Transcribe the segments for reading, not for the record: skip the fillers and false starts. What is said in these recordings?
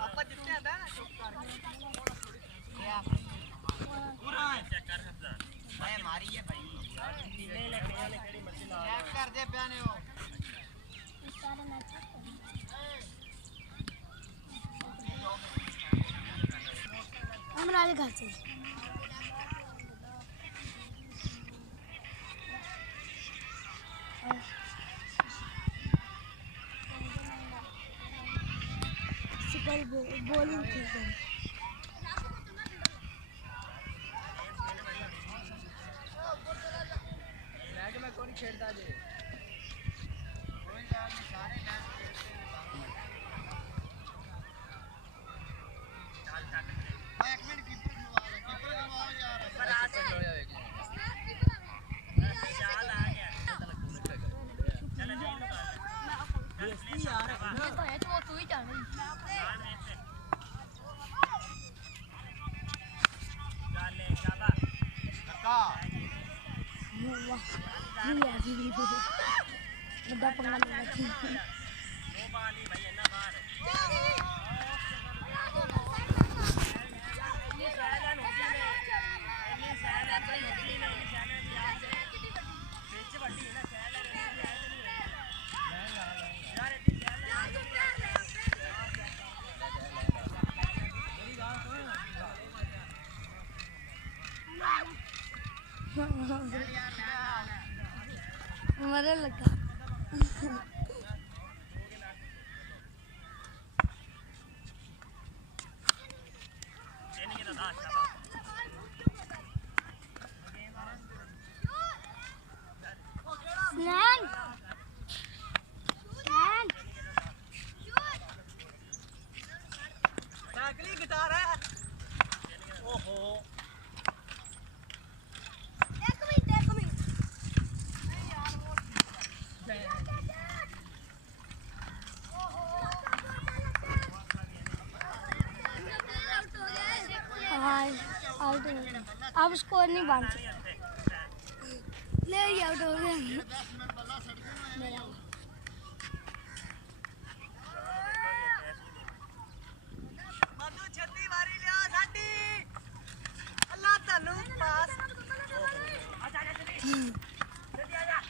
ਆਪਾਂ ਜਿੱਤੇ ਆਂਦਾ ਨਾ ਚੁੱਪ ਕਰ ਪੂਰਾ ਚੈੱਕ ਕਰ ਹਫਜ਼ਾ ਮੈਂ ਮਾਰੀ ਹੈ ਭਾਈ ਨਹੀਂ ਲੈਣੇ ਵਾਲੇ ਕਿਹੜੀ ਮਰਜ਼ੀ ਲਾ ਚੈੱਕ ਕਰਦੇ ਪਿਆ ਨੇ ਉਹ ਸਾਰੇ ਮੈਚ हमारे घर से बॉलिंग खेलते हैं मैच में कौन खेलता है बड़ा पंगा लेना चाहिए दो बाल ही भाई अन्ना बाहर ये शायद होती है ये शायद भाई होती है ये शायद यार बीच बड़ी है ना शायद यार इतनी हमारे लगा साइकिल गिटार है ओहो अब स्कोर नहीं बन ले आउट हो गया मधु छत्ती वारी लिया साडी अल्लाह तन्नू पास आजा जल्दी आजा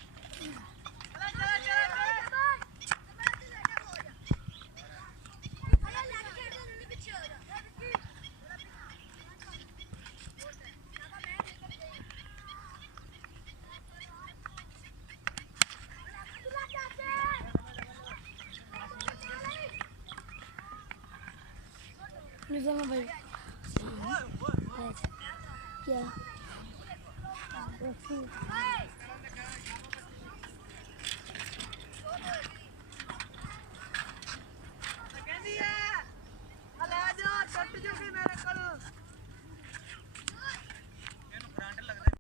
निजामा भाई क्या